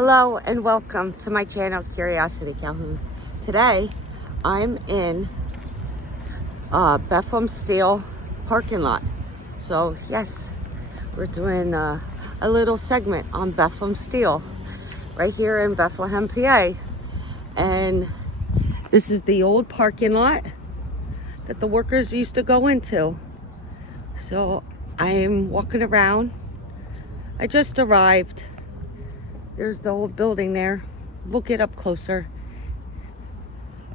Hello and welcome to my channel, Curiosity Calhoun. Today, I'm in Bethlehem Steel parking lot. So yes, we're doing a little segment on Bethlehem Steel right here in Bethlehem, PA. And this is the old parking lot that the workers used to go into. So I'm walking around. I just arrived. There's the old building there. We'll get up closer.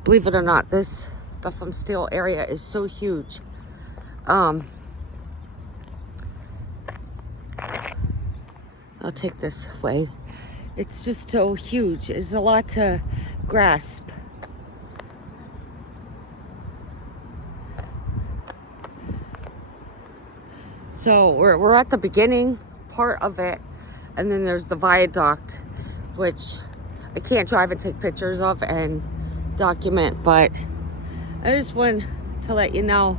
Believe it or not, this Bethlehem Steel area is so huge. I'll take this way. It's just so huge. It's a lot to grasp. So we're at the beginning part of it. And then there's the viaduct, which I can't drive and take pictures of and document, but I just want to let you know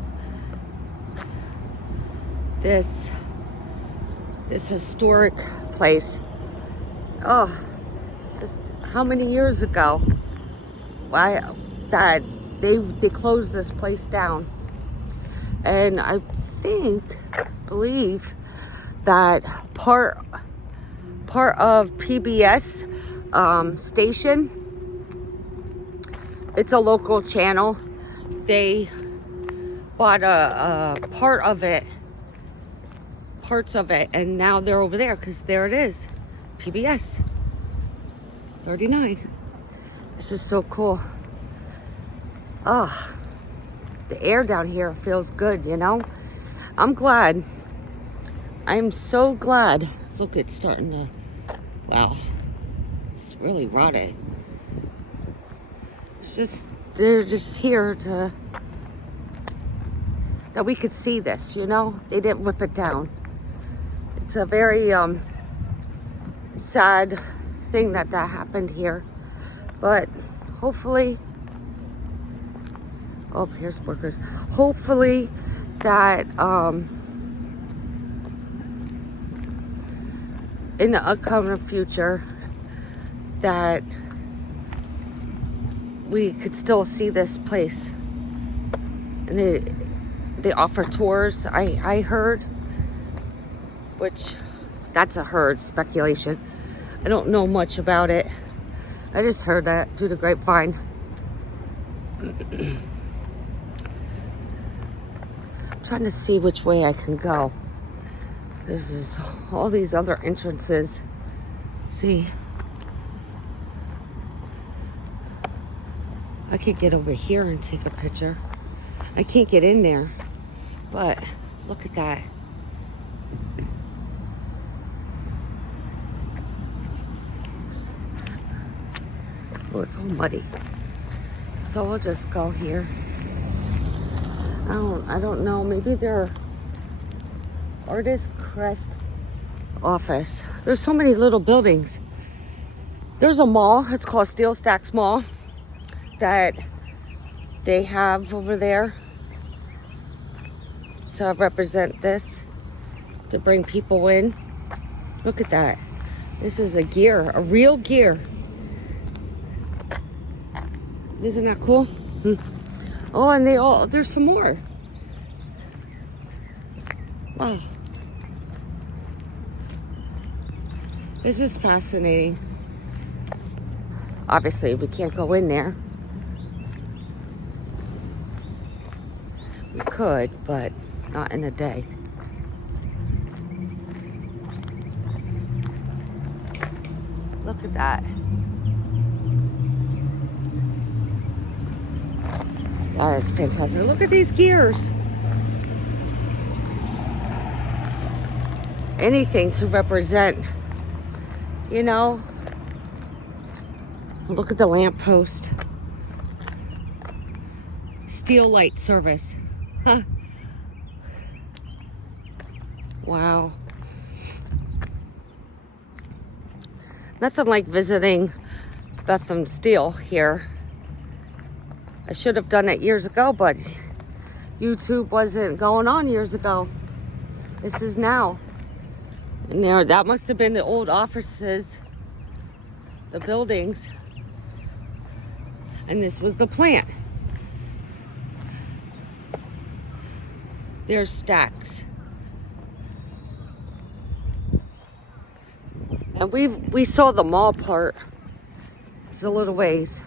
this historic place. Oh, just how many years ago that they closed this place down. And I believe that part of PBS station, it's a local channel. They bought a parts of it, and now they're over there because there it is, PBS 39. This is so cool. Oh, the air down here feels good, you know. I'm glad. I'm so glad. Look, it's starting to, wow, it's really rotted. They're just here that we could see this, you know? They didn't rip it down. It's a very sad thing that happened here. But hopefully, oh, here's workers. Hopefully that, in the upcoming future, that we could still see this place. And they offer tours, I heard, which that's a heard speculation. I don't know much about it. I just heard that through the grapevine. I'm trying to see which way I can go. This is all these other entrances. See, I could get over here and take a picture. I can't get in there, but look at that. Oh, it's all muddy. So we'll just go here. I don't know. Maybe they're Artist Crest office. There's so many little buildings. There's a mall. It's called Steel Stacks Mall that they have over there to represent this, to bring people in. Look at that. This is a real gear. Isn't that cool? Oh, and there's some more. Wow. This is fascinating. Obviously, we can't go in there. We could, but not in a day. Look at that. That is fantastic. Look at these gears. Anything to represent, you know. Look at the lamppost. Steel light service. Huh. Wow. Nothing like visiting Bethlehem Steel here. I should have done it years ago, but YouTube wasn't going on years ago. This is now. And there, that must have been the old offices the buildings. And this was the plant. There's stacks. And we saw the mall part. It's a little ways.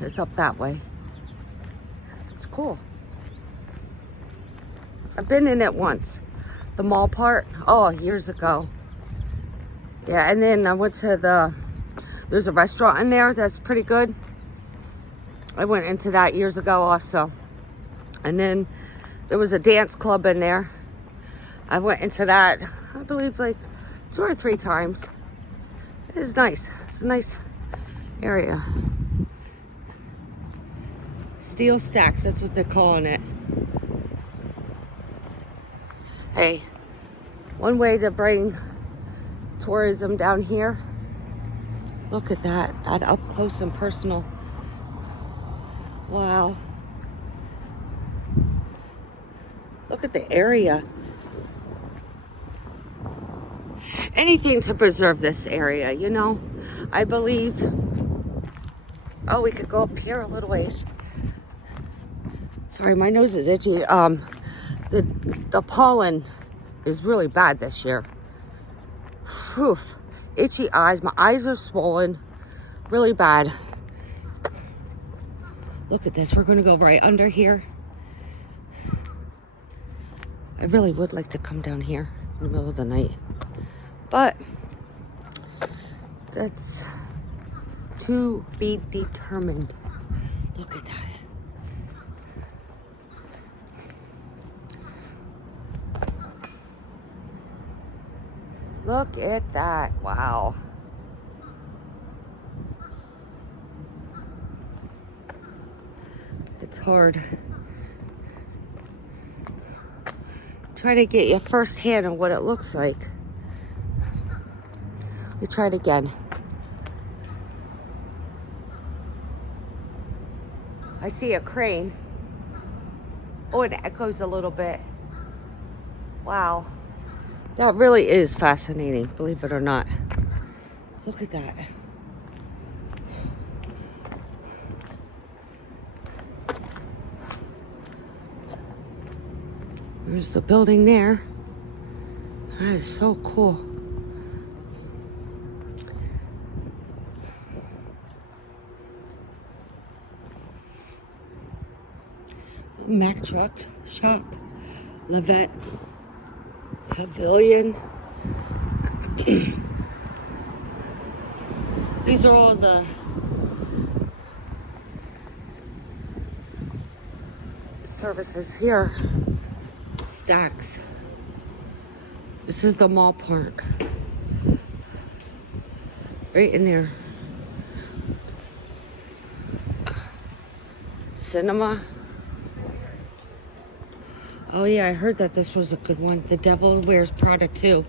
It's up that way. It's cool. I've been in it once. The mall part, oh, years ago. Yeah, and then I went to there's a restaurant in there that's pretty good. I went into that years ago also. And then there was a dance club in there. I went into that, I believe, like 2 or 3 times. It is nice. It's a nice area. Steel stacks, that's what they're calling it. Hey, one way to bring tourism down here. Look at that up close and personal. Wow. Look at the area. Anything to preserve this area, you know. I believe. Oh, we could go up here a little ways. Sorry, my nose is itchy. The pollen is really bad this year. Whew. Itchy eyes. My eyes are swollen. Really bad. Look at this. We're going to go right under here. I really would like to come down here in the middle of the night. But that's to be determined. Look at that. Look at that. Wow. It's hard. Try to get your first hand on what it looks like. We try it again. I see a crane. Oh, it echoes a little bit. Wow. That really is fascinating, believe it or not. Look at that. There's the building there. That is so cool. Mack truck shop, Levet Pavilion. These are all the services here. Stacks. This is the mall part. Right in there. Cinema. Oh yeah, I heard that this was a good one. The Devil Wears Prada too.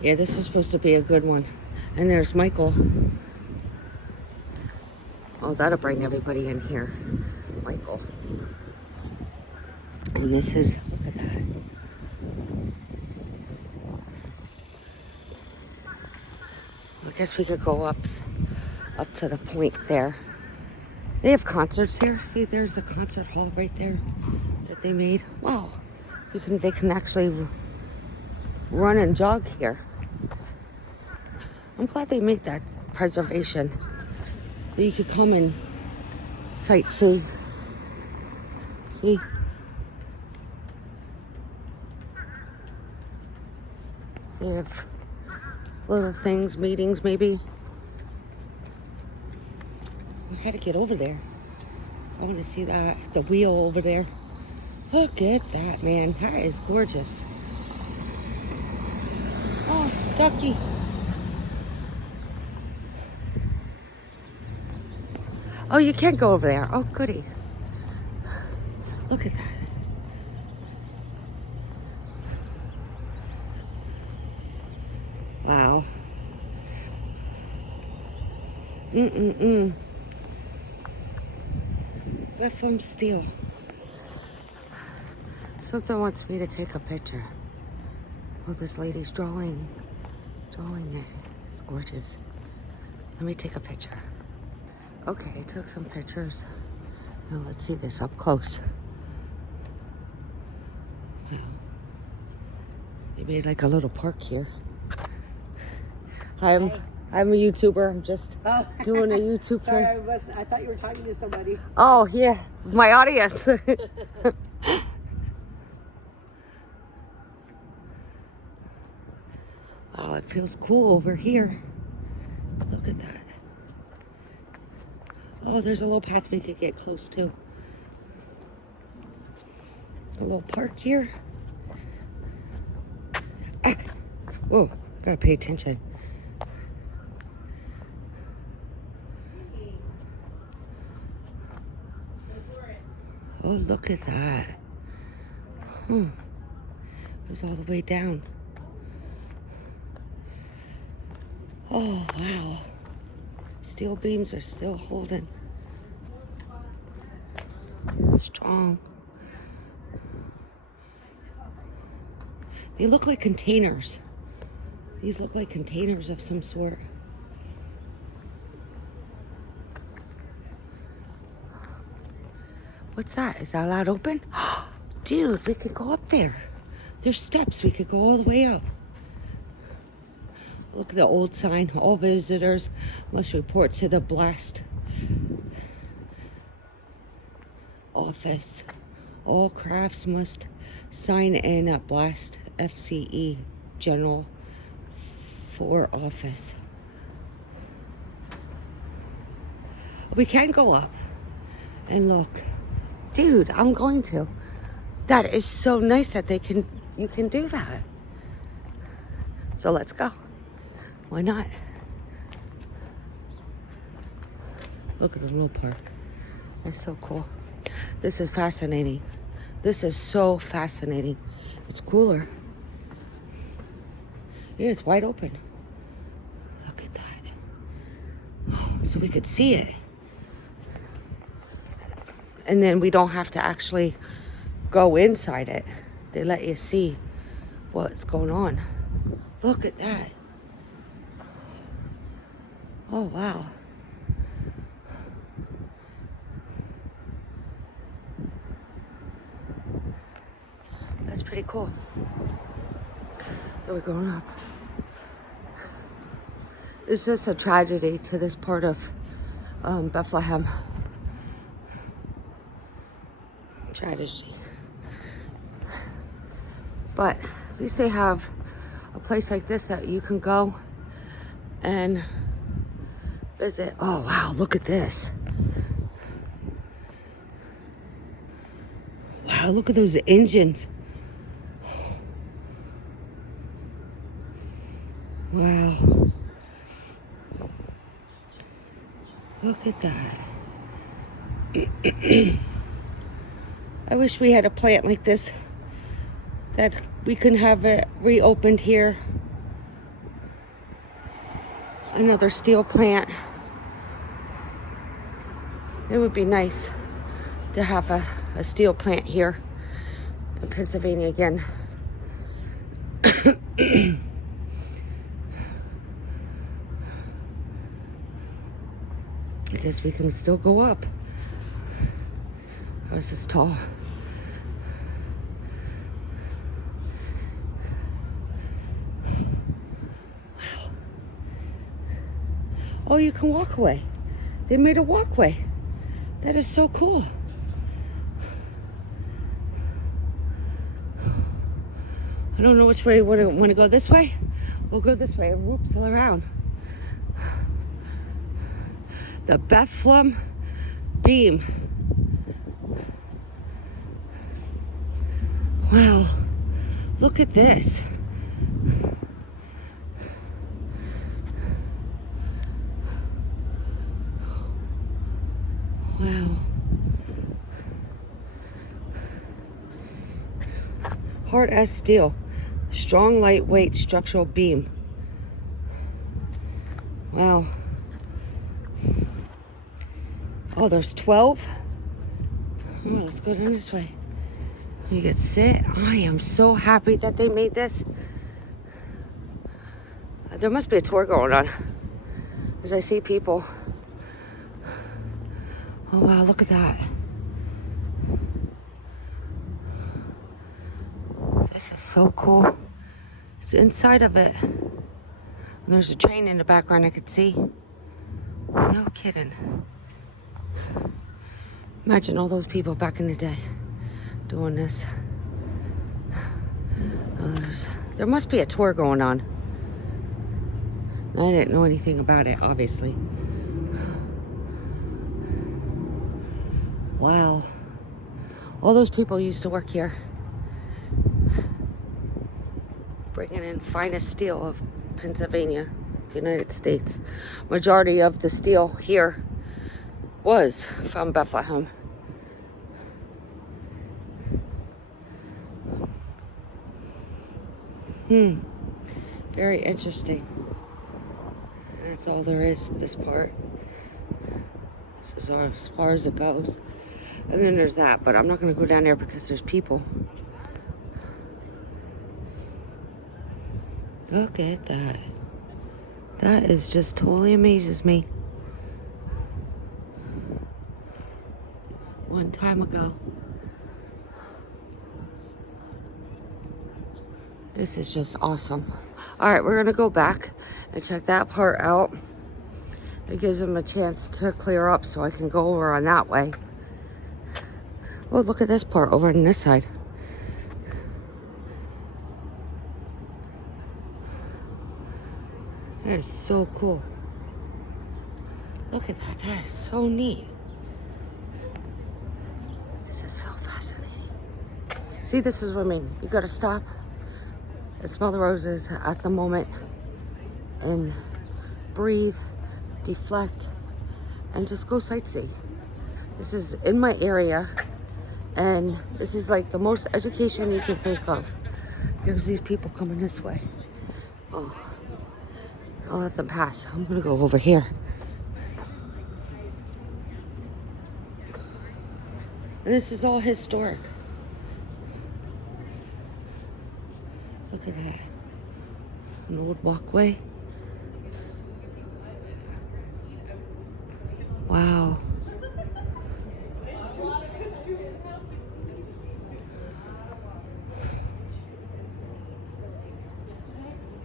Yeah, this is supposed to be a good one. And there's Michael. Oh, that'll bring everybody in here. Michael. And this is, look at that. I guess we could go up to the point there. They have concerts here. See, there's a concert hall right there that they made. Wow. They can actually run and jog here. I'm glad they made that preservation. That you could come and sightsee. See? They have little things, meetings maybe. I had to get over there. I want to see that, the wheel over there. Look at that, man. That is gorgeous. Oh, ducky. Oh, you can't go over there. Oh, goody. Look at that. Wow. Bethlehem Steel. Something wants me to take a picture. Oh, this lady's drawing it. It's gorgeous. Let me take a picture. Okay, I took some pictures. Now let's see this up close. Wow. They made like a little park here. I'm a YouTuber. I'm just doing a YouTube Sorry, thing. I thought you were talking to somebody. Oh, yeah. My audience. Oh, it feels cool over here. Look at that. Oh, there's a little path we could get close to. A little park here. Ah. Whoa, gotta pay attention. Oh, look at that. It goes all the way down. Oh, wow. Steel beams are still holding. Strong. They look like containers. These look like containers of some sort. What's that? Is that allowed open? Dude, we could go up there. There's steps. We could go all the way up. Look at the old sign. All visitors must report to the blast office. All crafts must sign in at blast FCE General for office. We can go up and look. Dude, I'm going to. That is so nice that you can do that. So let's go. Why not? Look at the little park. It's so cool. This is fascinating. This is so fascinating. It's cooler. Yeah, it's wide open. Look at that. Oh, so we could see it. And then we don't have to actually go inside it. They let you see what's going on. Look at that. Oh, wow. That's pretty cool. So we're going up. It's just a tragedy to this part of Bethlehem. Tragedy. But at least they have a place like this that you can go and visit. Oh, wow, look at this. Wow, look at those engines. Wow. Look at that. I wish we had a plant like this, that we can have it reopened here. Another steel plant. It would be nice to have a steel plant here in Pennsylvania again. I guess we can still go up. Oh, this is tall. Wow. Oh, you can walk away. They made a walkway. That is so cool. I don't know which way we want to go. This way? We'll go this way. It whoops all around. The Bethlehem beam. Wow. Look at this. Wow. Hard as steel. Strong, lightweight structural beam. Wow. Oh, there's 12. Oh, let's go down this way. You could sit. I am so happy that they made this. There must be a tour going on, as I see people. Oh wow, look at that. This is so cool. It's inside of it. And there's a train in the background I could see. No kidding. Imagine all those people back in the day doing this. Oh, there must be a tour going on. I didn't know anything about it, obviously. Wow. All those people used to work here. Bringing in finest steel of Pennsylvania, United States. Majority of the steel here was from Bethlehem. Very interesting. And that's all there is, this part. This is as far as it goes. And then there's that, but I'm not going to go down there because there's people. Look at that. That is just totally amazes me. One time ago. This is just awesome. All right, we're gonna go back and check that part out. It gives them a chance to clear up so I can go over on that way. Oh, look at this part over on this side. That is so cool. Look at that, that is so neat. This is so fascinating. See, this is what I mean. You gotta stop and smell the roses at the moment and breathe, deflect, and just go sightsee. This is in my area, and this is like the most education you can think of. Here's these people coming this way. Oh, I'll let them pass. I'm gonna go over here. And this is all historic. Look at that. An old walkway. Wow.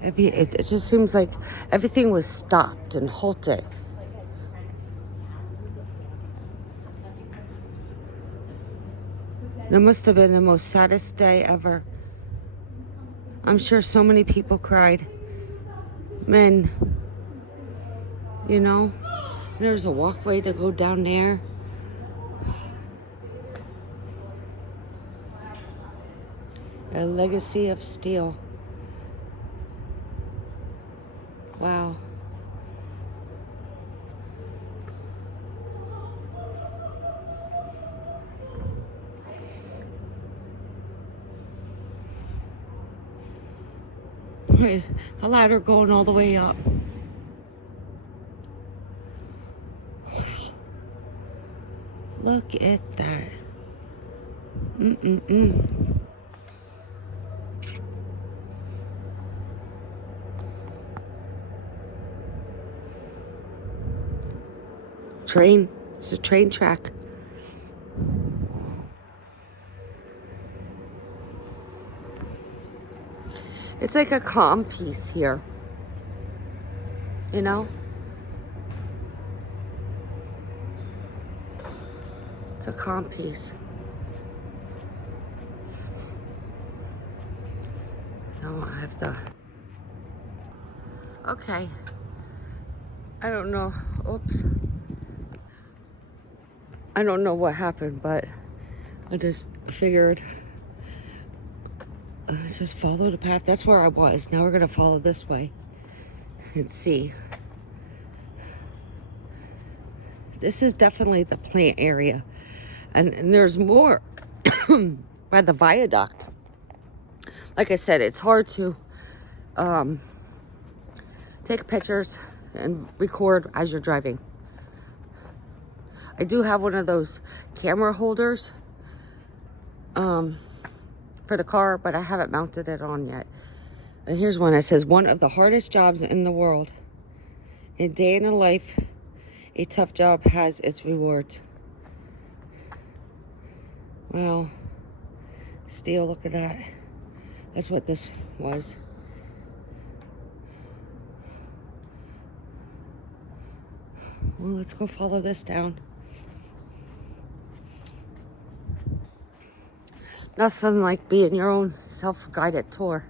It just seems like everything was stopped and halted. It must have been the most saddest day ever. I'm sure so many people cried. Men, you know, there's a walkway to go down there. A legacy of steel. Wow. A ladder going all the way up. Look at that. Train. It's a train track. It's like a calm piece here. You know? It's a calm piece. No, I have to. Okay. I don't know. Oops. I don't know what happened, but I just figured just follow the path. That's where I was. Now we're gonna follow this way and see. This is definitely the plant area, and there's more by the viaduct. Like I said, it's hard to take pictures and record as you're driving. I do have one of those camera holders, for the car, but I haven't mounted it on yet. And here's one that says, one of the hardest jobs in the world. In day in a life, a tough job has its rewards. Wow. Steel, look at that. That's what this was. Well, let's go follow this down. Nothing like being your own self-guided tour.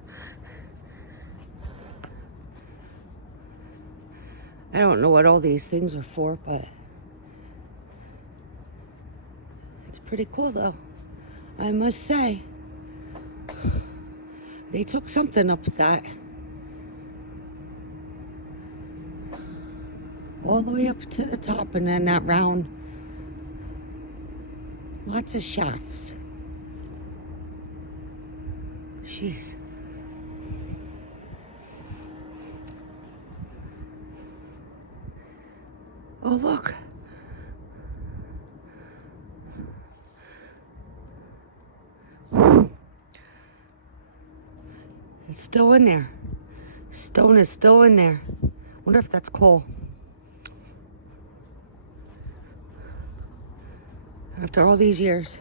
I don't know what all these things are for, but it's pretty cool though, I must say. They took something up with that. All the way up to the top, and then that round. Lots of shafts. Jeez. Oh, look. It's still in there. Stone is still in there. Wonder if that's coal. After all these years.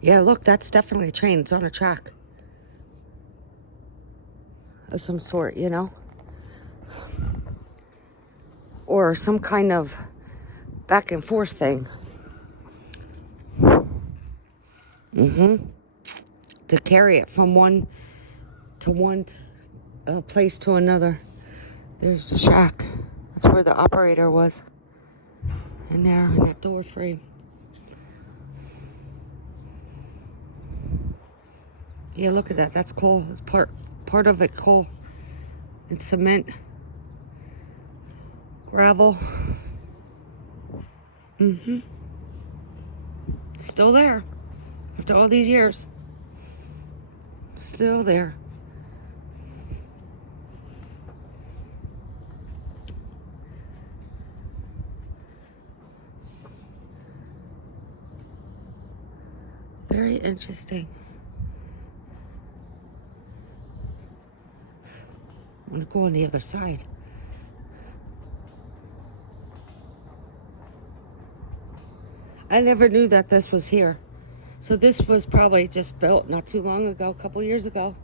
Yeah, look, that's definitely a train. It's on a track of some sort, you know? Or some kind of back and forth thing. To carry it from one place to another. There's the shack. That's where the operator was. And there, in that door frame. Yeah, look at that. That's coal. It's part of it coal. And cement. Gravel. Still there. After all these years. Still there. Very interesting. I'm gonna go on the other side. I never knew that this was here. So this was probably just built not too long ago, a couple years ago.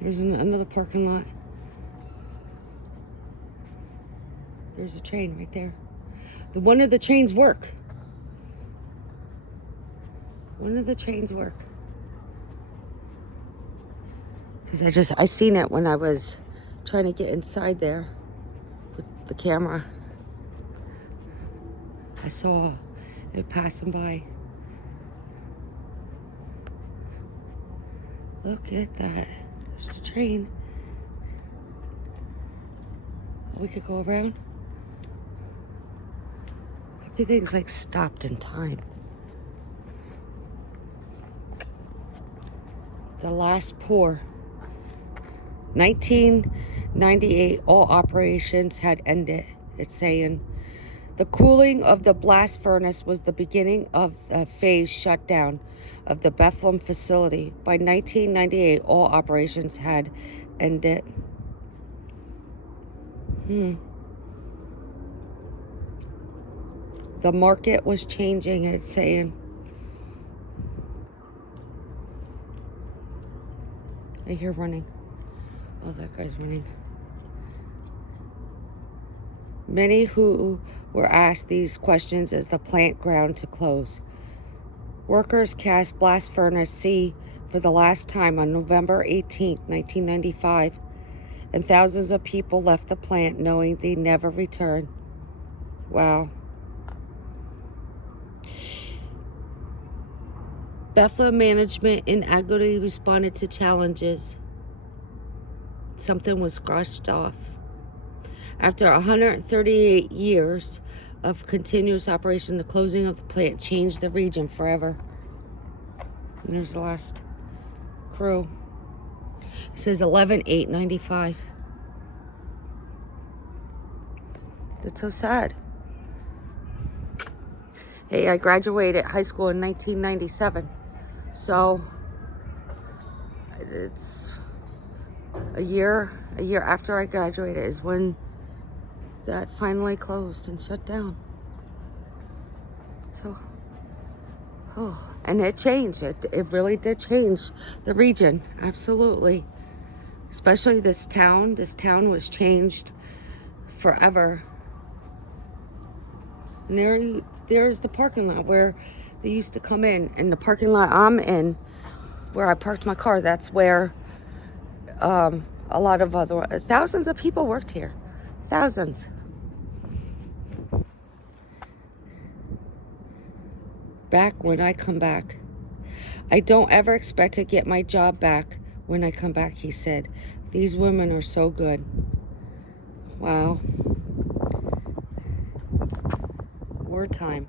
Here's another parking lot. There's a train right there. One of the trains work. One of the trains work. Because I seen it when I was trying to get inside there with the camera. I saw it passing by. Look at that. There's the train. We could go around. Everything's like stopped in time. The last pour. 1998, all operations had ended. It's saying the cooling of the blast furnace was the beginning of the phase shutdown of the Bethlehem facility. By 1998, all operations had ended. The market was changing, it's saying. I hear running. Oh, that guy's running. Many who were asked these questions as the plant ground to close. Workers cast blast furnace C for the last time on November 18, 1995, and thousands of people left the plant knowing they never return. Wow. Bethlehem management inaccurately responded to challenges. Something was scratched off. After 138 years of continuous operation, the closing of the plant changed the region forever. And there's the last crew. It says 11/8/95. That's so sad. Hey, I graduated high school in 1997. So it's a year after I graduated is when that finally closed and shut down. So, and it changed. It really did change the region. Absolutely. Especially this town. This town was changed forever. And there's the parking lot where they used to come in. And the parking lot I'm in, where I parked my car, that's where a lot of thousands of people worked here. Thousands. Back when I come back. I don't ever expect to get my job back when I come back, he said. These women are so good. Wow. Wartime.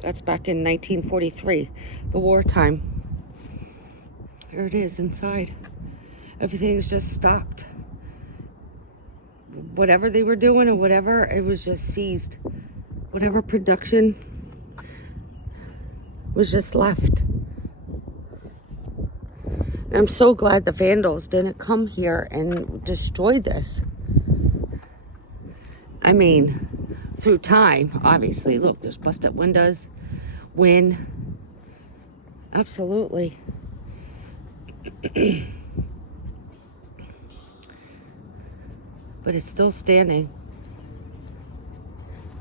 That's back in 1943, the wartime. There it is inside. Everything's just stopped. Whatever they were doing or whatever, it was just seized. Whatever production was just left. And I'm so glad the vandals didn't come here and destroy this. I mean, through time, obviously. Look, there's busted windows, wind. Absolutely. But it's still standing.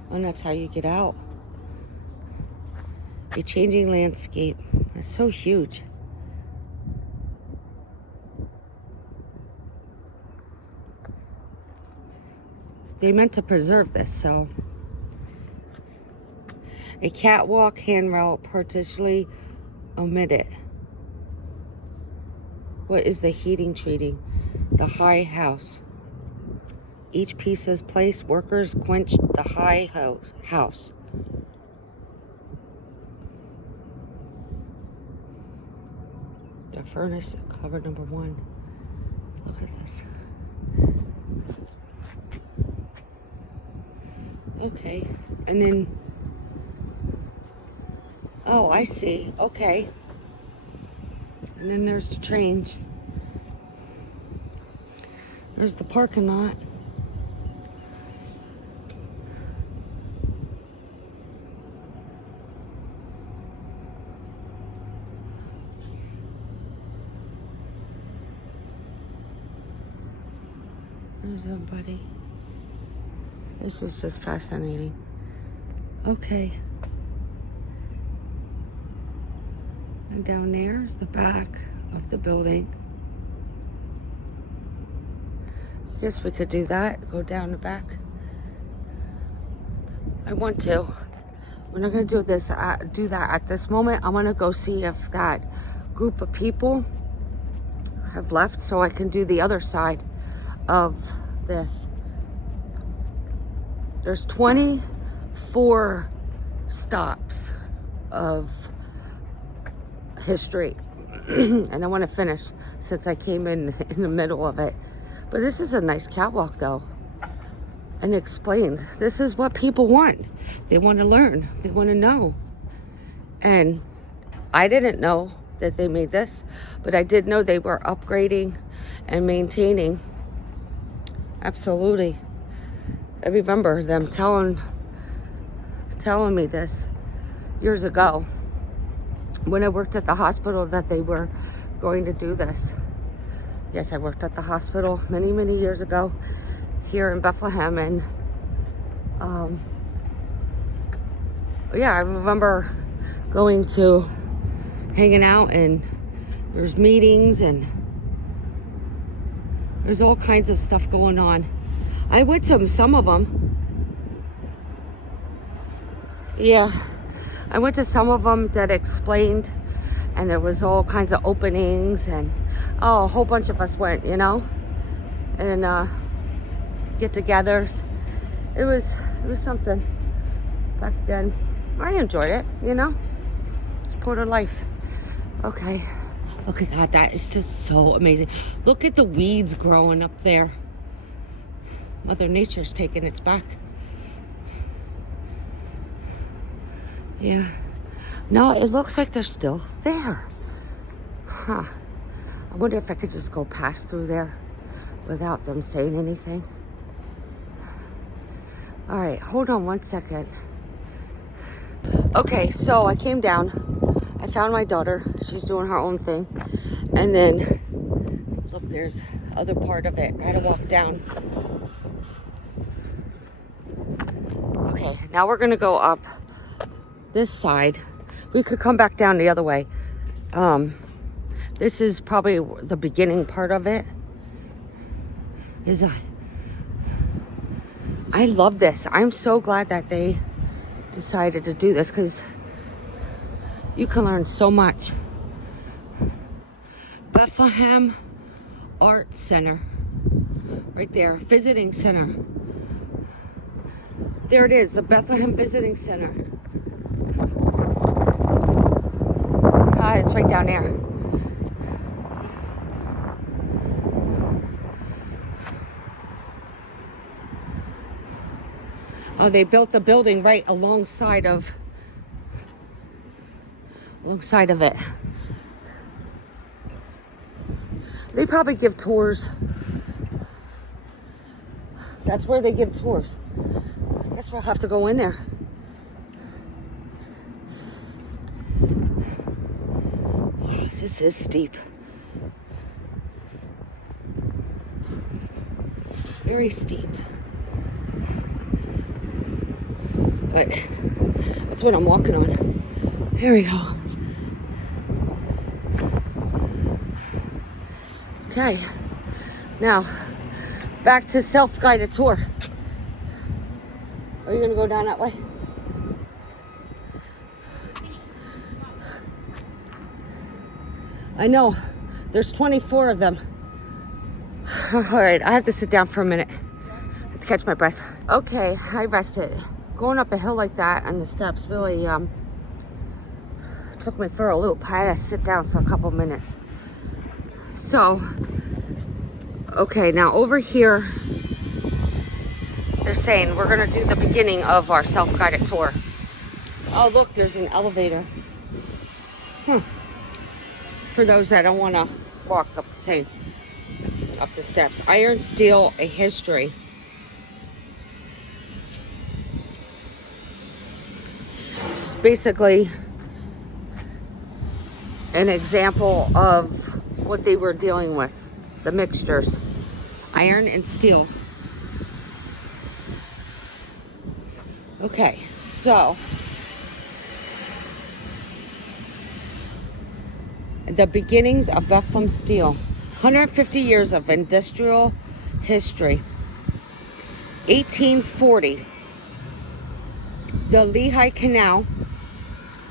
And that's how you get out. A changing landscape. It's so huge. They meant to preserve this, so. A catwalk handrail partially omitted. What is the heating treating? The high house. Each piece is placed. Workers quenched the high house. The furnace cover number 1. Look at this. Okay, and then, oh, I see. Okay. And then there's the trains. There's the parking lot. There's everybody. This is just fascinating. Okay. And down there is the back of the building. I guess we could do that. Go down the back. I want to. We're not going to do that at this moment. I want to go see if that group of people have left so I can do the other side of this. There's 24 stops of history. And I want to finish since I came in the middle of it. But this is a nice catwalk though. And it explains this is what people want. They want to learn. They want to know. And I didn't know that they made this, but I did know they were upgrading and maintaining. Absolutely. I remember them telling me this years ago when I worked at the hospital that they were going to do this. Yes, I worked at the hospital many, many years ago here in Bethlehem, and yeah, I remember going to hanging out, and there's meetings and there's all kinds of stuff going on. I went to some of them. Yeah, I went to some of them that explained, and there was all kinds of openings, and a whole bunch of us went, you know, and get-togethers. It was something back then. I enjoyed it, you know. It's part of life. Okay, look at that. That is just so amazing. Look at the weeds growing up there. Mother Nature's taking its back. Yeah. No, it looks like they're still there. Huh. I wonder if I could just go past through there without them saying anything. All right, hold on one second. Okay, so I came down. I found my daughter. She's doing her own thing. And then, look, there's the other part of it. I had to walk down. Okay, now we're gonna go up this side. We could come back down the other way. This is probably the beginning part of it. I love this. I'm so glad that they decided to do this because you can learn so much. Bethlehem Art Center. Right there, Visiting Center. There it is, the Bethlehem Visiting Center. It's right down there. Oh, they built the building right alongside of it. They probably give tours. That's where they give tours. I guess we'll have to go in there. Oh, this is steep. Very steep. But that's what I'm walking on. There we go. Okay. Now, back to self-guided tour. Are you gonna go down that way? I know. There's 24 of them. All right, I have to sit down for a minute. I have to catch my breath. Okay, I rested. Going up a hill like that and the steps really took me for a loop. I had to sit down for a couple minutes. So, okay, now over here, they're saying we're gonna do the beginning of our self-guided tour. Oh, look, there's an elevator. For those that don't wanna walk up the thing, up the steps. Iron, Steel, a History. It's basically an example of what they were dealing with, the mixtures, iron and steel. Okay, so the beginnings of Bethlehem Steel, 150 years of industrial history. 1840, the Lehigh Canal,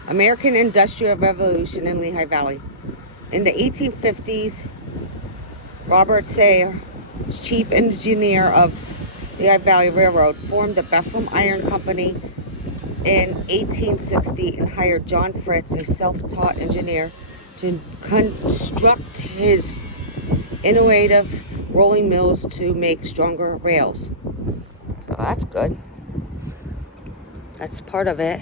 American Industrial Revolution in Lehigh Valley. In the 1850s, Robert Sayre, chief engineer of the Lehigh Valley Railroad, formed the Bethlehem Iron Company in 1860 and hired John Fritz, a self-taught engineer, to construct his innovative rolling mills to make stronger rails. Well, that's good. That's part of it.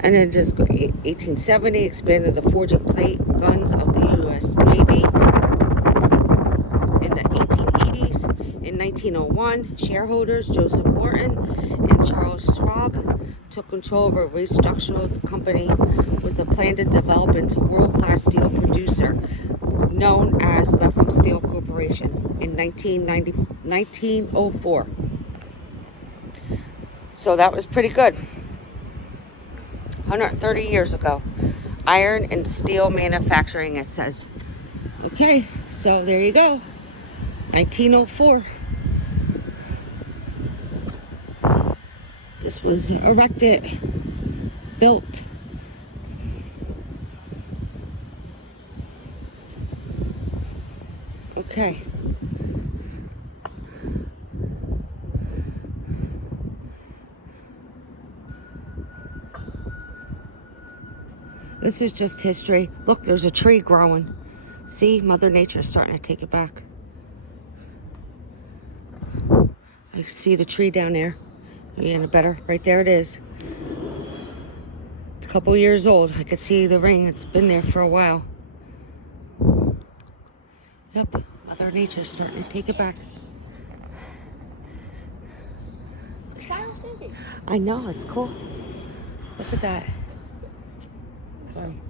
And then just 1870, expanded the forging plate guns of the U.S. Navy. In the 1880s, in 1901, shareholders Joseph Morton and Charles Schwab took control of a restructured company with a plan to develop into a world-class steel producer known as Bethlehem Steel Corporation in 1904. So that was pretty good. 130 years ago. Iron and steel manufacturing, it says. Okay, so there you go. 1904. This was erected, built. Okay. This is just history. Look, there's a tree growing. See, Mother Nature's starting to take it back. I see the tree down there. Maybe in a better, right there it is. It's a couple years old. I could see the ring. It's been there for a while. Yep, Mother Nature's starting to take it back. I know, it's cool. Look at that. Sorry.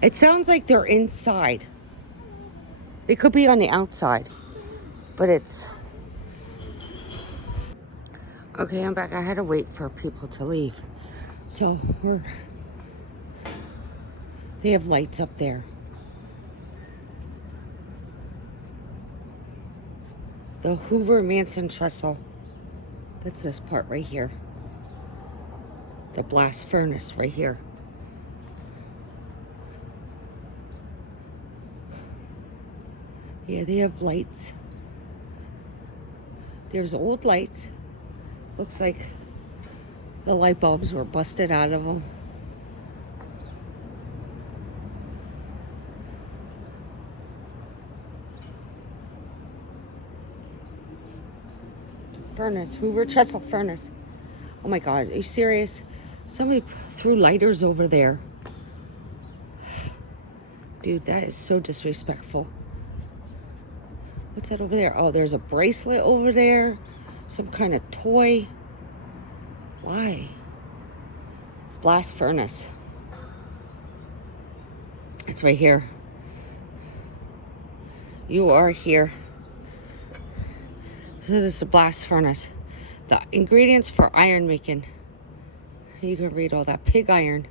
It sounds like they're inside. They could be on the outside, but it's... Okay, I'm back. I had to wait for people to leave. So they have lights up there. The Hoover Manson trestle. That's this part right here. The blast furnace right here. Yeah, they have lights. There's old lights. Looks like the light bulbs were busted out of them. Furnace, Hoover Trestle Furnace. Oh my God, are you serious? Somebody threw lighters over there. Dude, that is so disrespectful. What's that over there? Oh, there's a bracelet over there. Some kind of toy. Why? Blast furnace. It's right here. You are here. So this is the blast furnace. The ingredients for iron making. You can read all that. Pig iron.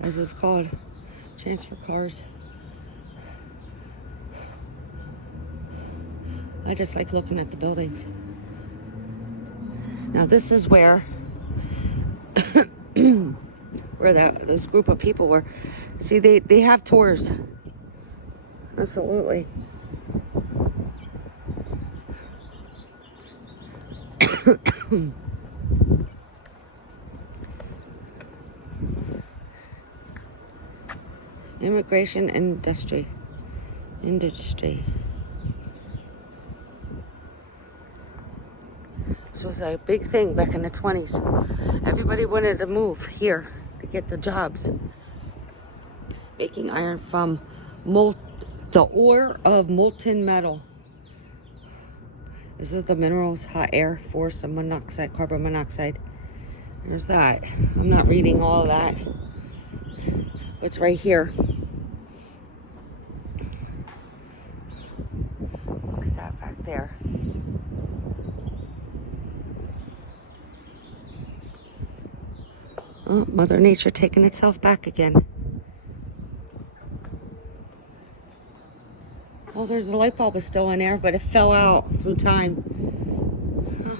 As it's called. Transfer cars. I just like looking at the buildings. Now this is where this group of people were. See, they have tours. Absolutely. Immigration industry. This was a big thing back in the 20s. Everybody wanted to move here to get the jobs. Making iron from the ore of molten metal. This is the minerals, hot air, force, and monoxide, carbon monoxide. There's that. I'm not reading all of that. It's right here. Look at that back there. Oh, Mother Nature taking itself back again. Oh, there's a light bulb is still in there, but it fell out through time. Huh.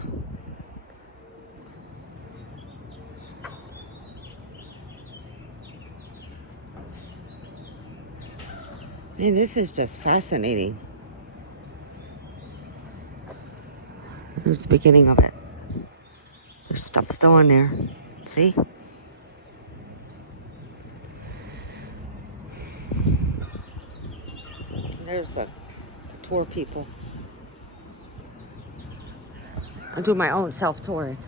Man, this is just fascinating. Here's the beginning of it. There's stuff still in there. See? There's the tour people. I do my own self-touring.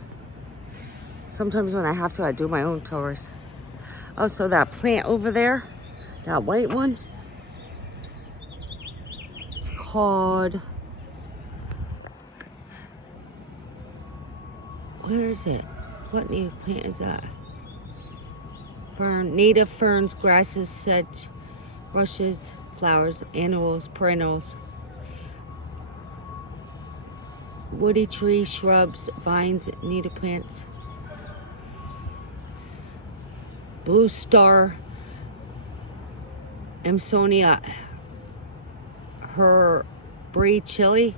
Sometimes when I have to, I do my own tours. Oh, so that plant over there, that white one, it's called, where is it? What native plant is that? Fern, native ferns, grasses, sedge, rushes, flowers, annuals, perennials, woody trees, shrubs, vines, native plants. Blue star, Amsonia, herbaceae chili,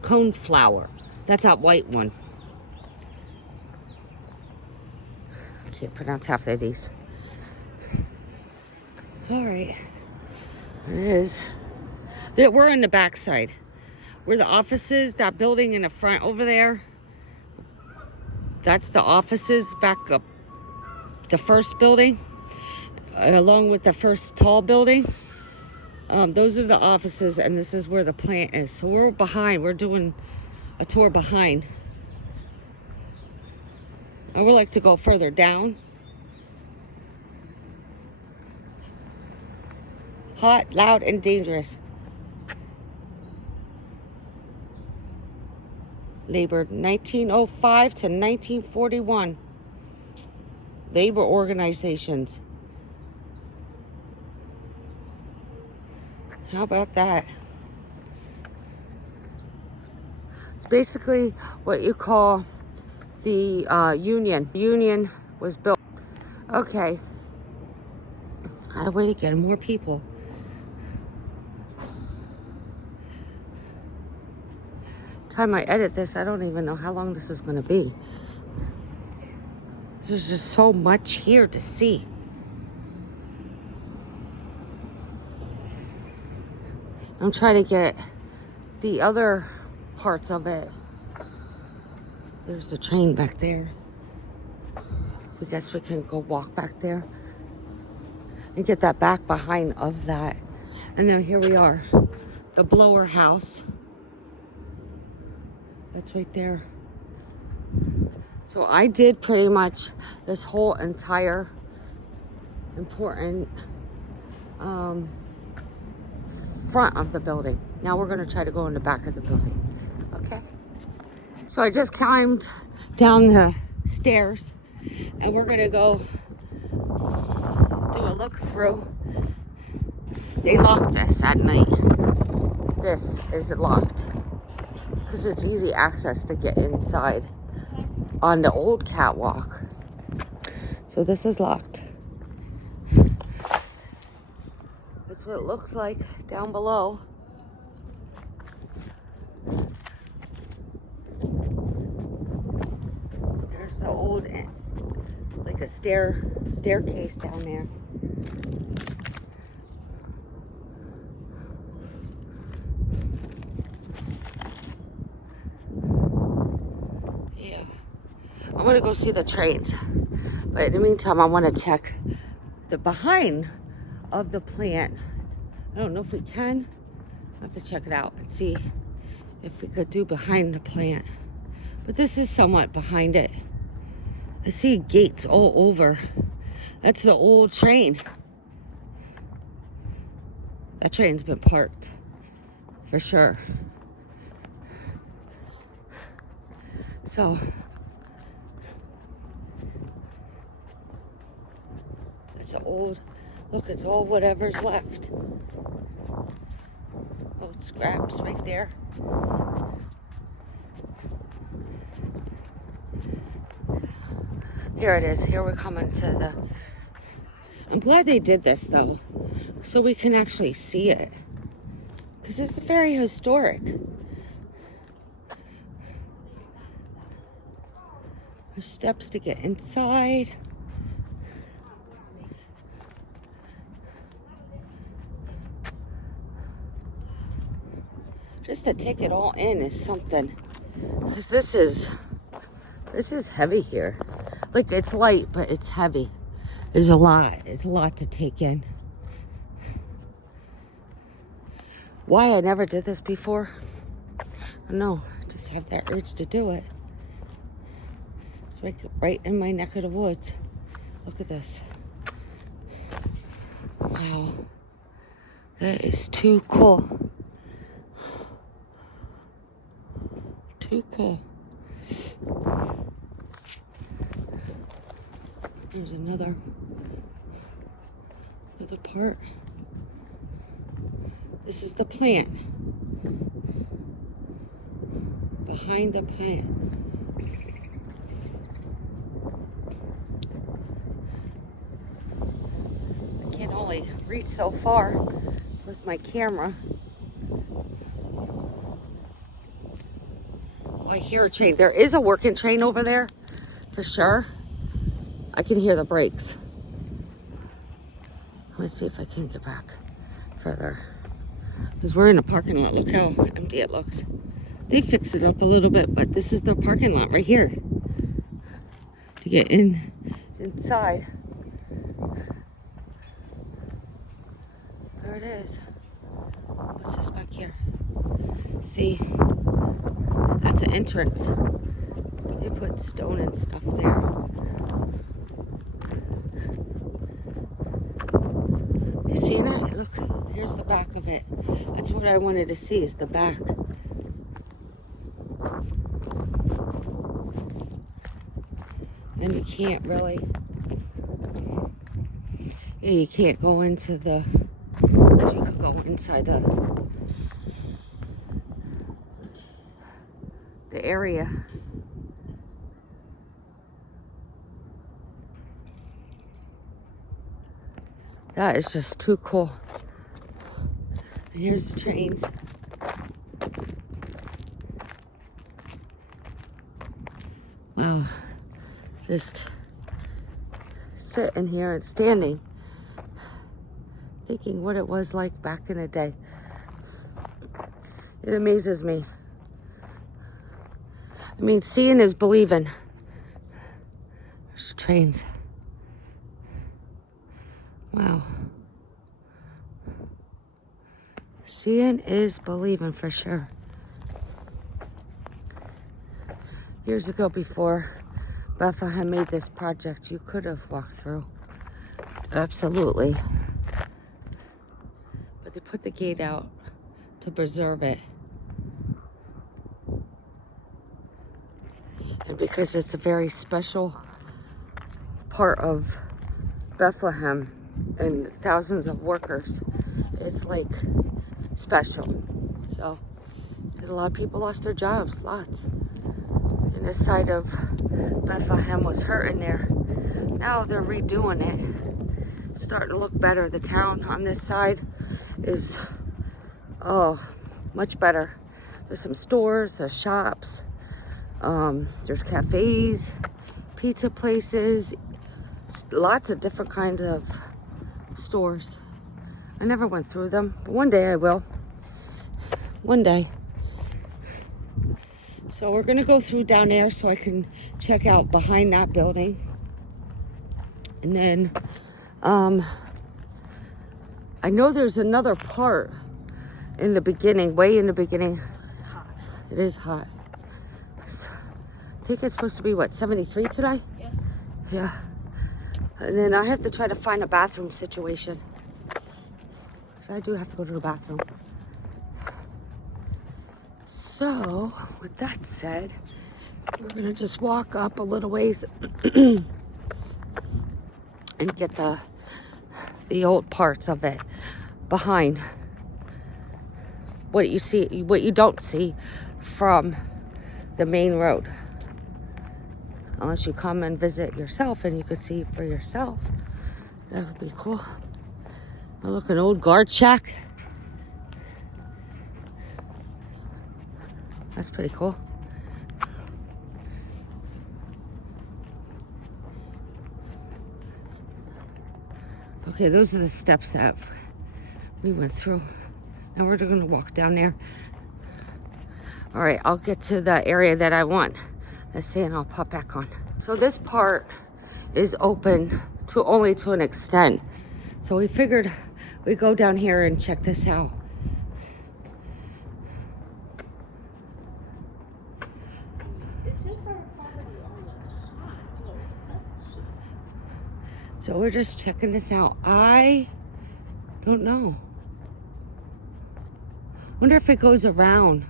coneflower. That's that white one. I can't pronounce half of these. All right. There it is. We're in the backside. where the offices, that building in the front over there, that's the offices back up, the first building, along with the first tall building. Those are the offices, and this is where the plant is. So we're behind. We're doing a tour behind. I would like to go further down. Hot, loud, and dangerous. Labor 1905 to 1941. Labor organizations. How about that? It's basically what you call the union. The union was built. Okay. I had to wait again. More people. Time I edit this, I don't even know how long this is going to be. There's just so much here to see. I'm trying to get the other parts of it. There's a train back there. I guess we can go walk back there and get that back behind of that. And then here we are, the blower house. That's right there. So I did pretty much this whole entire important front of the building. Now we're gonna try to go in the back of the building, okay? So I just climbed down the stairs and we're gonna go do a look through. They lock this at night. This is locked because it's easy access to get inside on the old catwalk. So this is locked. That's what it looks like down below. There's the old, like a staircase down there. Yeah, I want to go see the trains, but in the meantime, I want to check the behind of the plant. I don't know if we can. I have to check it out and see if we could do behind the plant. But this is somewhat behind it. I see gates all over. That's the old train. That train's been parked for sure. So it's an old, look, it's all whatever's left. Old scraps right there. Here it is. Here we're coming to the... I'm glad they did this though, so we can actually see it. Because it's very historic. There's steps to get inside. Just to take it all in is something. Because this is heavy here. Like, it's light, but it's heavy. There's a lot. It's a lot to take in. Why I never did this before? I don't know. I just have that urge to do it. It's right in my neck of the woods. Look at this. Wow. That is too cool. Too cool. There's another part. This is the plant. Behind the plant. I can only reach so far with my camera. Oh, I hear a train. There is a working train over there, for sure. I can hear the brakes. Let me see if I can get back further. Because we're in a parking lot. Look how empty it looks. They fixed it up a little bit, but this is the parking lot right here. To get inside. There it is. What's this back here? See, that's an entrance. They put stone and stuff there. You seeing it? Look, here's the back of it. That's what I wanted to see, is the back. And you can't really, yeah, you can't go into the, you could go inside the area. That is just too cool. And here's the trains. Wow. Just sitting here and standing, thinking what it was like back in the day. It amazes me. I mean, seeing is believing. There's trains. Wow. Seeing is believing for sure. Years ago, before Bethlehem made this project, you could have walked through. Absolutely. But they put the gate out to preserve it. And because it's a very special part of Bethlehem and thousands of workers, it's like special. So a lot of people lost their jobs, lots. And this side of Bethlehem was hurting there. Now they're redoing it. It's starting to look better. The town on this side is, much better. There's some stores, there's shops, there's cafes, pizza places, lots of different kinds of stores. I never went through them, but one day I will. One day. So we're gonna go through down there so I can check out behind that building. And then, I know there's another part in the beginning, way in the beginning. It's hot. It is hot. So, I think it's supposed to be, what, 73 today? Yes. Yeah. And then I have to try to find a bathroom situation. So I do have to go to the bathroom. So, with that said, we're gonna just walk up a little ways and get the old parts of it behind what you see, what you don't see from the main road. Unless you come and visit yourself and you could see for yourself. That would be cool. Oh, look, an old guard shack. That's pretty cool. Okay, those are the steps that we went through. Now we're gonna walk down there. All right, I'll get to the area that I want. Let's see, and I'll pop back on. So this part is open to only to an extent. So we figured we'd go down here and check this out. So we're just checking this out. I don't know. Wonder if it goes around.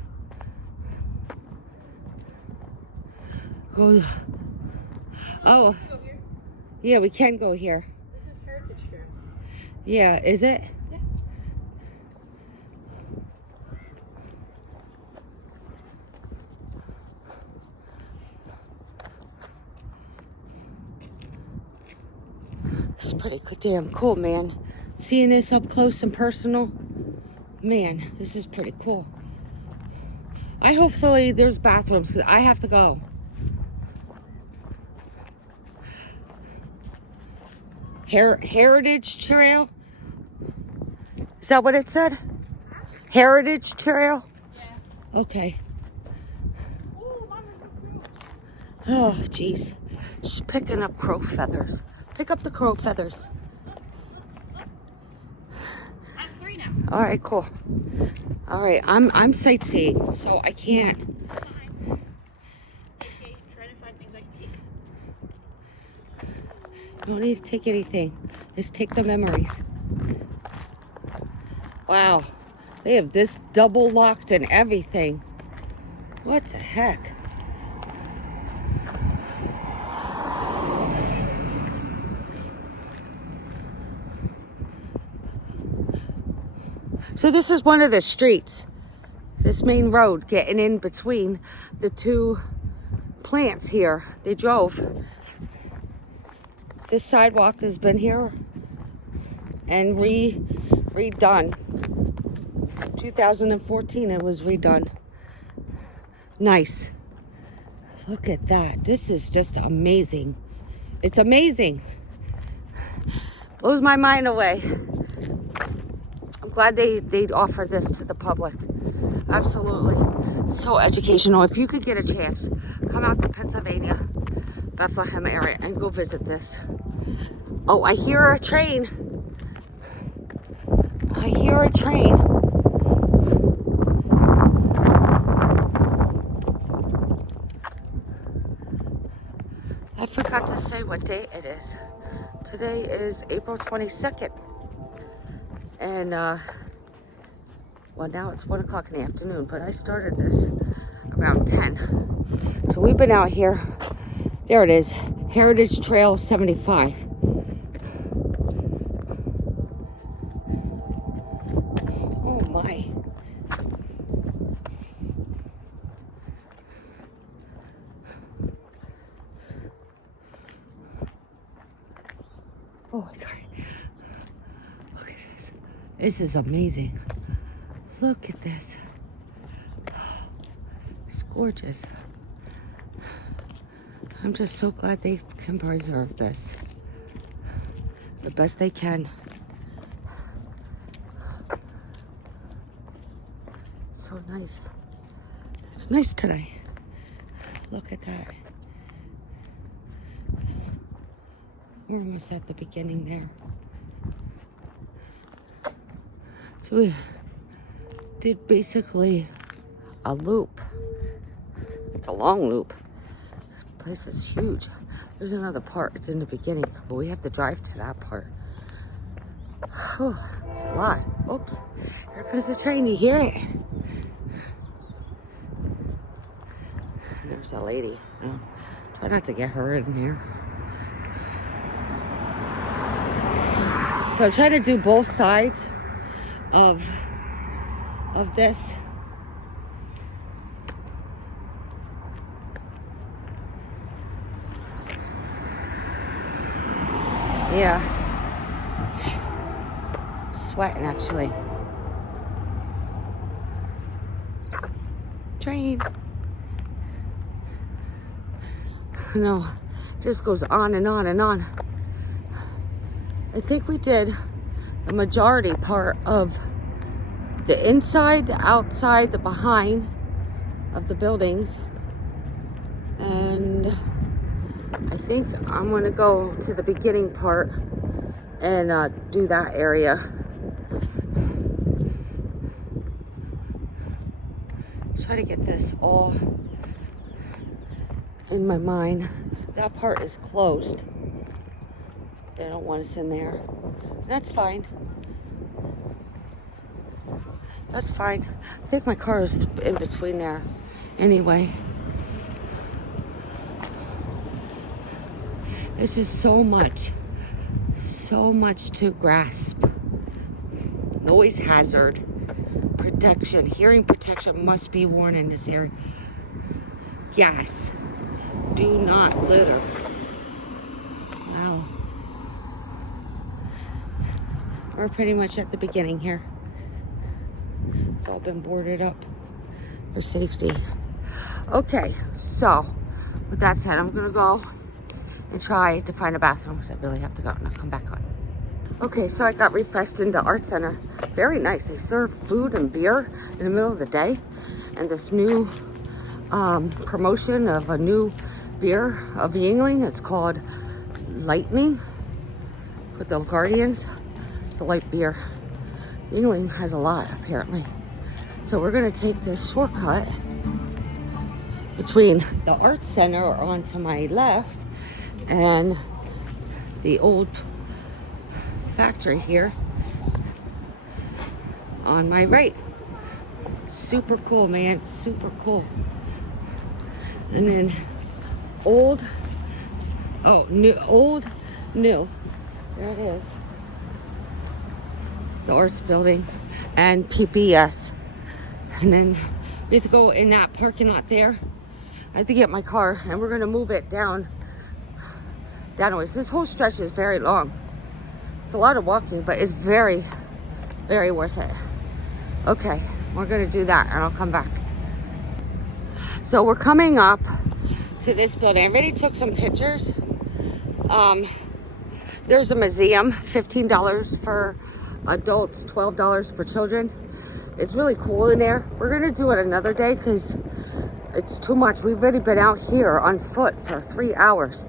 Goes. Oh. Yeah, we can go here. This is Heritage Strip. Yeah, is it? Yeah. It's pretty damn cool, man. Seeing this up close and personal, man, this is pretty cool. Hopefully there's bathrooms, because I have to go. Heritage Trail? Is that what it said? Heritage Trail? Yeah. Okay. Ooh, Mom, there's no crow. Oh, jeez. She's picking up crow feathers. Pick up the crow feathers. I have 3 now. All right, cool. All right, I'm sightseeing, so I can't. Fine. Okay, trying to find things I can take. You don't need to take anything. Just take the memories. Wow, they have this double locked and everything. What the heck? So this is one of the streets, this main road getting in between the two plants here. They drove. This sidewalk has been here and redone. 2014 it was redone. Nice. Look at that. This is just amazing. It's amazing. Blows my mind away. I'm glad they offered this to the public. Absolutely. So educational. If you could get a chance, come out to Pennsylvania, Bethlehem area, and go visit this. Oh, I hear a train. I hear a train. I forgot to say what day it is. Today is April 22nd. And, well, now it's 1 o'clock in the afternoon, but I started this around 10. So we've been out here. There it is, Heritage Trail 75. Oh my. Oh, sorry. Look at this. This is amazing. Look at this. It's gorgeous. I'm just so glad they can preserve this the best they can. It's so nice. It's nice today. Look at that. We're almost at the beginning there. So we did basically a loop. It's a long loop. This place is huge. There's another part. It's in the beginning, but we have to drive to that part. Oh, it's a lot. Oops. Here comes the train. You hear it? There's a lady. Oh, try not to get her in there. So I'm trying to do both sides of this. Yeah. Sweating actually. Train. No, just goes on and on and on. I think we did the majority part of the inside, the outside, the behind of the buildings. And I think I'm gonna go to the beginning part and do that area. Try to get this all in my mind. That part is closed. They don't want us in there. That's fine. That's fine. I think my car is in between there. Anyway. It's just so much to grasp. Noise hazard, protection, hearing protection must be worn in this area. Gas, do not litter. Wow. We're pretty much at the beginning here. It's all been boarded up for safety. Okay, so with that said, I'm gonna go and try to find a bathroom because I really have to go and I'll come back on. Okay, so I got refreshed in the art center. Very nice. They serve food and beer in the middle of the day. And this new promotion of a new beer of Yingling. It's called Lightning with the Guardians. It's a light beer. Yingling has a lot, apparently. So we're gonna take this shortcut between the art center onto my left and the old factory here on my right. Super cool, man, super cool. And then old, new. There it is. It's the arts building and PBS. And then we have to go in that parking lot there. I have to get my car and we're gonna move it down a ways. This whole stretch is very long. It's a lot of walking, but it's very, very worth it. Okay, we're gonna do that and I'll come back. So we're coming up to this building. I already took some pictures. There's a museum, $15 for adults, $12 for children. It's really cool in there. We're gonna do it another day because it's too much. We've already been out here on foot for 3 hours.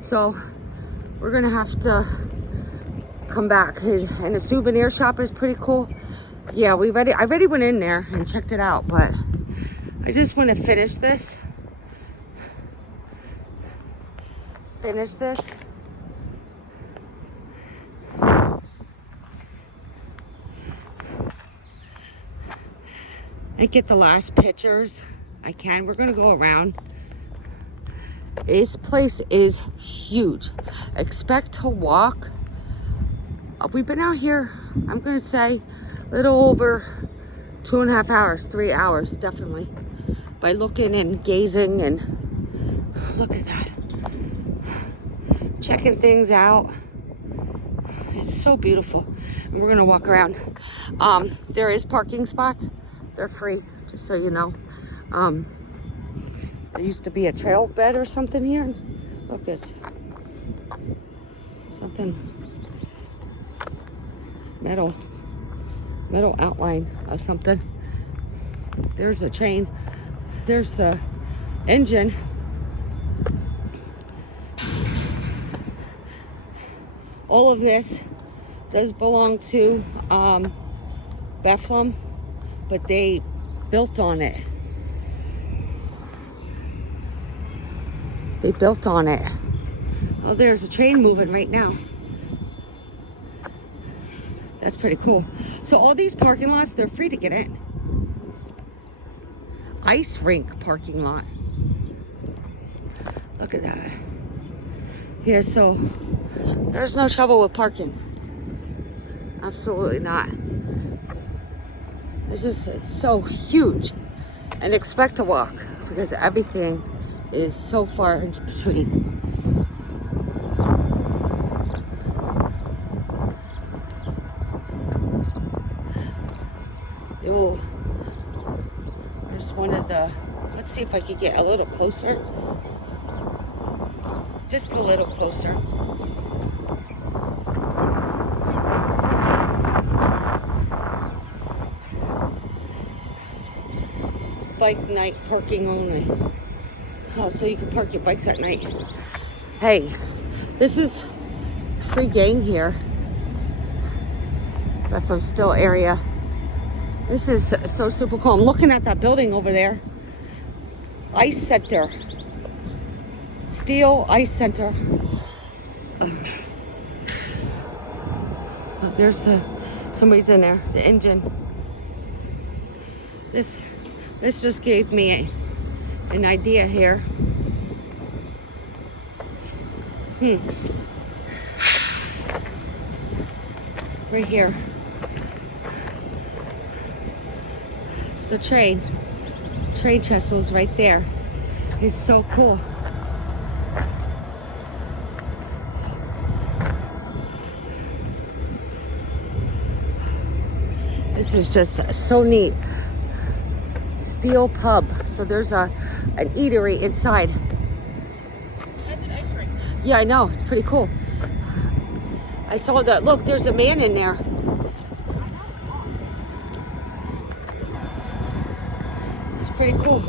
So we're gonna have to come back. And the souvenir shop is pretty cool. Yeah, I already went in there and checked it out, but I just want to finish this. And get the last pictures I can. We're gonna go around. This place is huge. Expect to walk. We've been out here, I'm gonna say, a little over 2.5 hours, 3 hours, definitely. By looking and gazing and look at that. Checking things out. It's so beautiful. And we're gonna walk around. There is parking spots. They're free, just so you know. There used to be a trail bed or something here. Look this. Something metal outline of something. There's a chain. There's the engine. All of this does belong to Bethlehem, but they built on it. Oh, there's a train moving right now. That's pretty cool. So all these parking lots, they're free to get in. Ice rink parking lot. Look at that. Yeah, so there's no trouble with parking. Absolutely not. It's so huge. And expect to walk because everything is so far in between. There's one of the, let's see if I could get a little closer. Just a little closer. Bike night parking only. Oh, so you can park your bikes at night. Hey, this is free game here. Bethlehem Steel area. This is so super cool. I'm looking at that building over there. Ice Center. Steel Ice Center. Oh, there's somebody's in there. The engine. This just gave me an idea here. Right here. It's the train. Train trestles right there. It's so cool. This is just so neat. Steel pub. So there's an eatery inside. That's an ice rink. Yeah, I know. It's pretty cool. I saw that. Look, there's a man in there. It's pretty cool.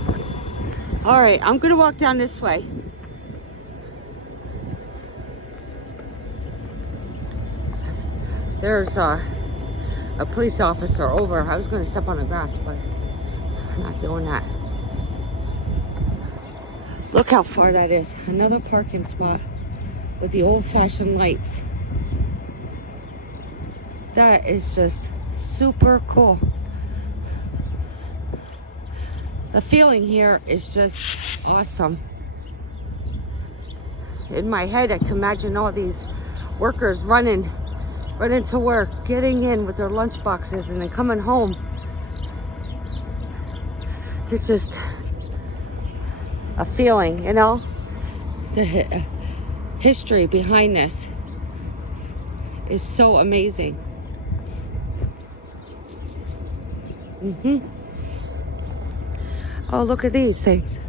All right, I'm gonna walk down this way. There's a police officer over. I was gonna step on the grass, but I'm not doing that. Look how far that is. Another parking spot with the old-fashioned lights. That is just super cool. The feeling here is just awesome. In my head, I can imagine all these workers running to work, getting in with their lunch boxes and then coming home. It's just a feeling, you know? The history behind this is so amazing. Oh, look at these things.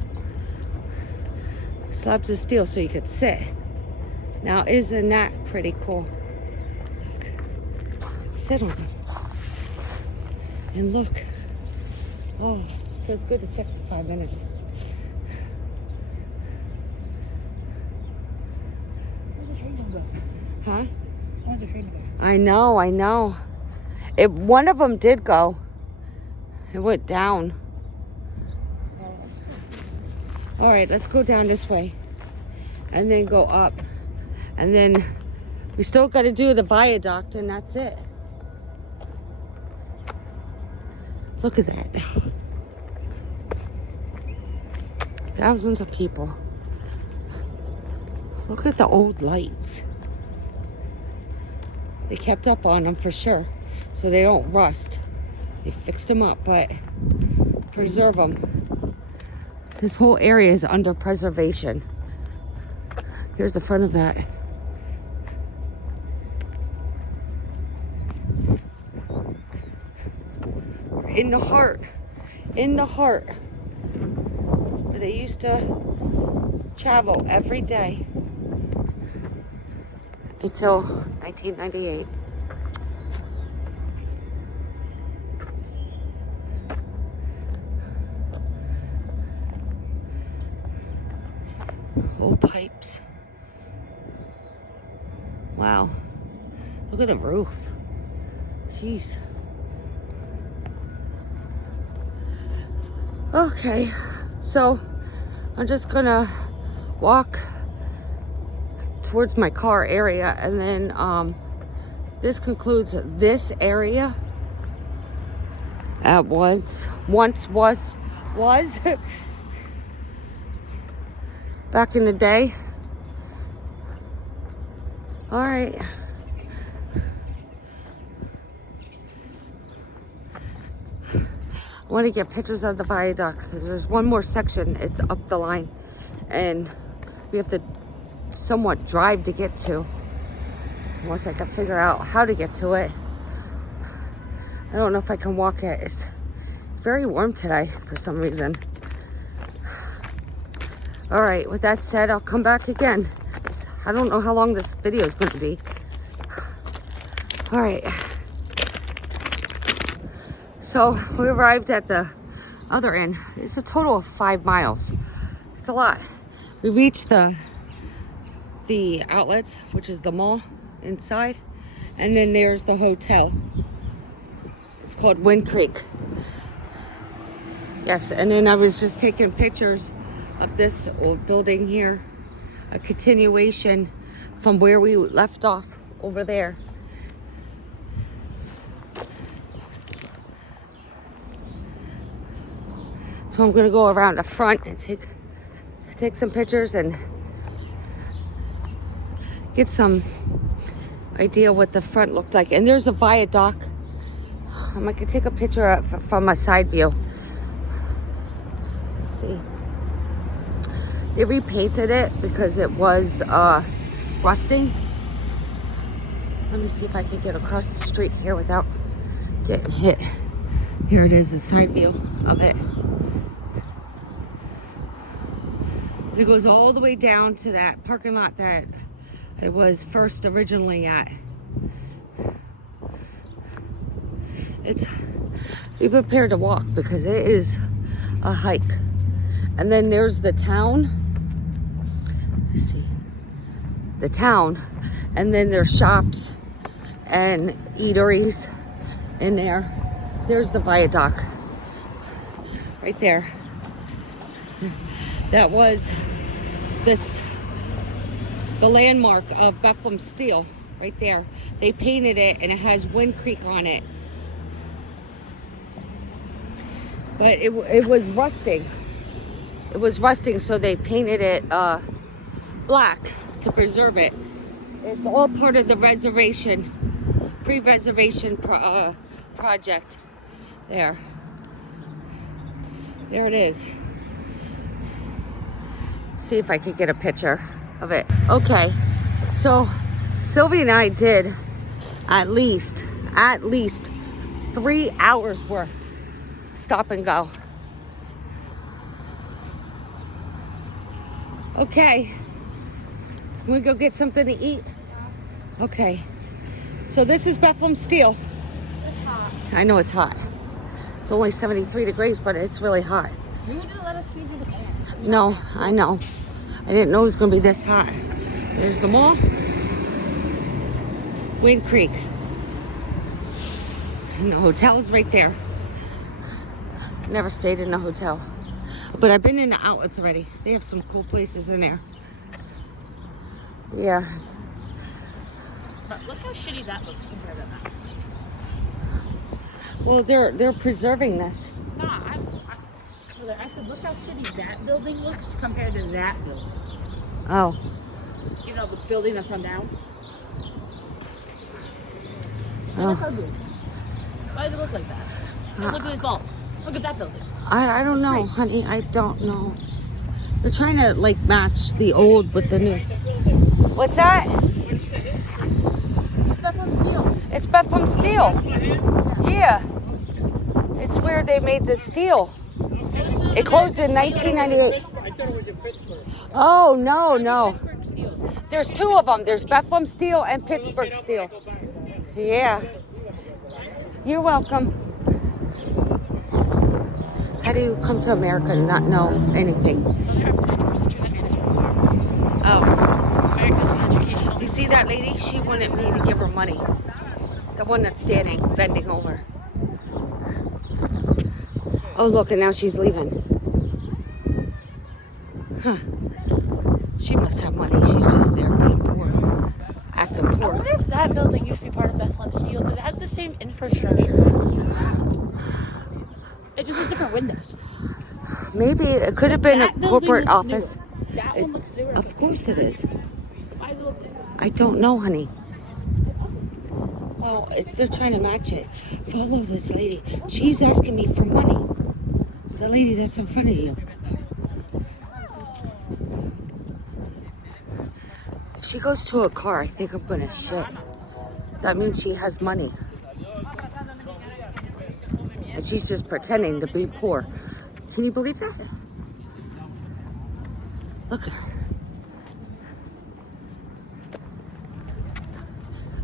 Slabs of steel so you could sit. Now, isn't that pretty cool? Sit on them. And look. Oh, feels good to sit for 5 minutes. Where's the train gonna go? Huh? Where's the train go? I know. One of them did go. It went down. All right, let's go down this way and then go up. And then we still got to do the viaduct and that's it. Look at that. Thousands of people. Look at the old lights. They kept up on them for sure, so they don't rust. They fixed them up, but preserve them. This whole area is under preservation. Here's the front of that. In the heart, where they used to travel every day until 1998. Old pipes. Wow. Look at the roof. Jeez. Okay, so I'm just gonna walk towards my car area, and then this concludes this area. At once was back in the day. All right. I want to get pictures of the viaduct because there's one more section. It's up the line and we have to somewhat drive to get to, unless I can figure out how to get to it. I don't know if I can walk it. It's very warm today for some reason. All right, with that said, I'll come back again. I don't know how long this video is going to be. All right. So we arrived at the other end. It's a total of 5 miles. It's a lot. We reached the outlets, which is the mall inside, and then there's the hotel. It's called Wind Creek. Yes, and then I was just taking pictures of this old building here, a continuation from where we left off over there. So I'm gonna go around the front and take some pictures and get some idea what the front looked like. And there's a viaduct. I might take a picture from a side view. Let's see. They repainted it because it was rusting. Let me see if I can get across the street here without getting hit. Here it is, the side view of it. It goes all the way down to that parking lot that it was first originally at. It's, be prepared to walk because it is a hike. And then there's the town. Let's see. The town. And then there's shops and eateries in there. There's the viaduct. Right there. That was the landmark of Bethlehem Steel. Right there. They painted it and it has Wind Creek on it. But it was rusting. It was rusting, so they painted it black to preserve it. It's all part of the reservation, pre-reservation project. There it is. See if I could get a picture of it. Okay, so Sylvie and I did at least 3 hours worth stop and go. Okay, we go get something to eat. Okay, so this is Bethlehem Steel. It's hot. I know it's hot. It's only 73 degrees, but it's really hot. You didn't let us change the pants. No, I know. I didn't know it was gonna be this hot. There's the mall. Wind Creek. And the hotel is right there. Never stayed in a hotel. But I've been in the outlets already. They have some cool places in there. Yeah. But look how shitty that looks compared to that. Well, they're preserving this. Nah, I said, look how shitty that building looks compared to that building. Oh. You know, the building that's run down? Oh. That's ugly. Why does it look like that? Let's look at his balls. Look at that building. I don't know, honey. I don't know. They're trying to like match the old with the new. What's that? It's Bethlehem Steel. It's Bethlehem Steel. Yeah. It's where they made the steel. It closed in 1998. I thought it was in Pittsburgh. Oh, no. There's 2 of them. There's Bethlehem Steel and Pittsburgh Steel. Yeah. You're welcome. How do you come to America and not know anything? Oh. America's educational. You see that lady? She wanted me to give her money. The one that's standing, bending over. Oh, look, and now she's leaving. Huh. She must have money. She's just there being poor. Acting I poor. wonder if that building used to be part of Bethlehem Steel because it has the same infrastructure. It just has different windows. Maybe it could have been That a building corporate looks office. newer. That one looks newer. Of course it is. Why does it look different? I don't know, honey. Well, they're trying to match it. Follow this lady. She's asking me for money. The lady that's in front of you. If she goes to a car, I think I'm gonna shit. That means she has money. And she's just pretending to be poor. Can you believe that? Look at her.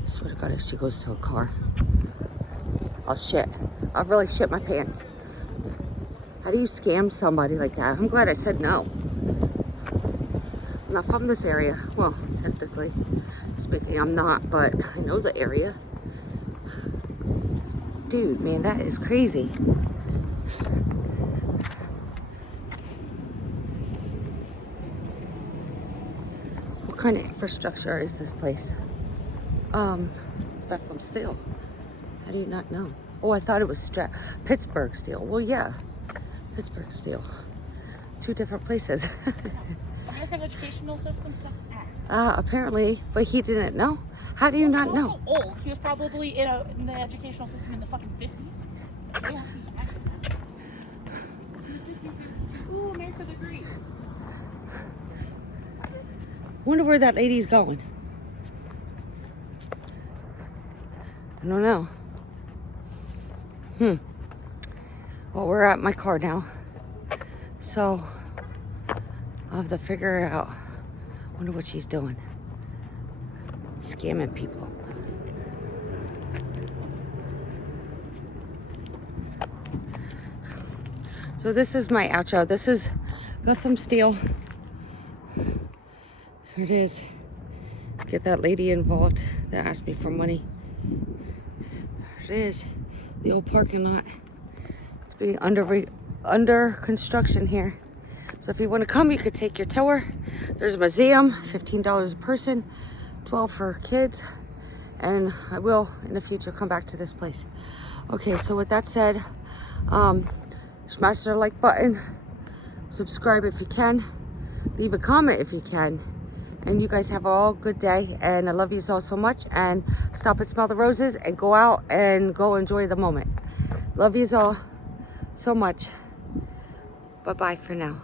I swear to God, if she goes to a car, I'll shit. I'll really shit my pants. How do you scam somebody like that? I'm glad I said no. I'm not from this area. Well, technically speaking, I'm not, but I know the area. Dude, man, that is crazy. What kind of infrastructure is this place? It's Bethlehem Steel. How do you not know? Oh, I thought it was Pittsburgh Steel. Well, yeah, Pittsburgh Steel. 2 different places. America's educational system sucks ass. Apparently, but he didn't know. How do you not He was know? so old. He was probably in the educational system in the fucking 50s. They have these matches now. Ooh, America the Great. Wonder where that lady's going. I don't know. Well, we're at my car now. So, I'll have to figure out. Wonder what she's doing. Scamming people. So this is my outro. This is Bethlehem Steel. Here it is. Get that lady involved that asked me for money. There it is. The old parking lot. It's being under construction here. So if you want to come, you could take your tour. There's a museum, $15 a person, $12 for kids. And I will, in the future, come back to this place. Okay, so with that said, smash the like button, subscribe if you can, leave a comment if you can, and you guys have all good day, and I love you all so much, and stop and smell the roses, and go out and go enjoy the moment. Love you all so much. Bye-bye for now.